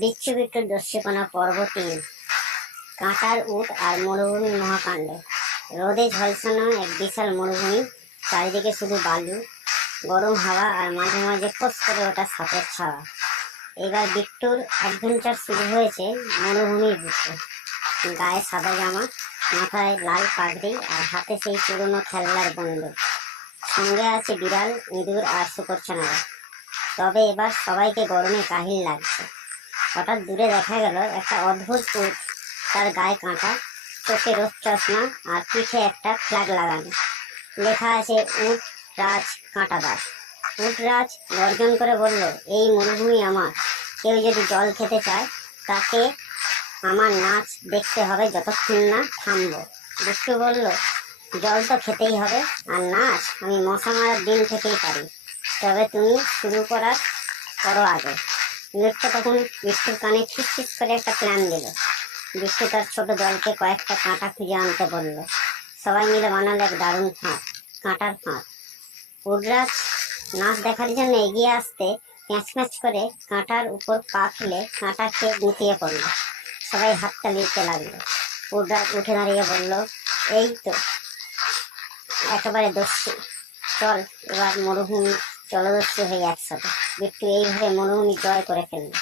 বিচ্ছু বিট্টুর দস্যুকোনা পর্ব তিন কাঁটার উট আর মরুভূমি মহাকাণ্ড। রোদে ঝলসানো এক বিশাল মরুভূমি, চারিদিকে শুধু বালু, গরম হাওয়া আর মাঝে মাঝে ফোস করে ওটা সাপের ছাওয়া। এবার বিট্টুর অ্যাডভেঞ্চার শুরু হয়েছে মরুভূমির বুকে গায়ে সাদা জামা, মাথায় লাল পাগড়ি আর হাতে সেই পুরনো খেলনার বন্দুক সঙ্গে আছে বিড়াল, ইঁদুর আর শুকরছানারা তবে এবার সবাইকে গরমে কাহিল লাগছে। হঠাৎ দূরে দেখা গেল একটা অদ্ভুত উট তার গায়ে কাঁটা, চোখে রোদ চশমা আর পিঠে একটা ফ্ল্যাগ লাগানো। লেখা আছে, উট রাজ কাঁটাদার উট রাজ গর্জন করে বলল, এই মরুভূমি আমার। কেউ যদি জল খেতে চায়, তাকে আমার নাচ দেখতে হবে যতক্ষণ না থামবো। বিষ্ণু বলল, জল তো খেতেই হবে, আর নাচ আমি মশা মারার দিন থেকেই পারি। তবে তুমি শুরু করার করো আগে। নৃত্য তখন বিষ্ণুর কানে খিস করে একটা প্ল্যান দিল। বিষ্ণু তার ছোট দলকে কয়েকটা কাঁটা খুঁজে আনতে বলল, সবাই মিলে বানালো এক দারুণ ফাঁদ, কাঁটার ফাঁদ। উডরাজ নাচ দেখার জন্য এগিয়ে আসতে প্যাঁচ প্যাঁচ করে কাঁটার উপর পা ফেলে কাঁটা খেয়ে গুটিয়ে পড়ল। সবাই হাততালি দিতে লাগল। উডরাজ উঠে দাঁড়িয়ে বলল, এই তো, একেবারে দস্যু। চল, এবার মরুভূমি জলদস্যু হয়ে একসাথে বিট্টু এইভাবে মরুভূমি জয় করে ফেলল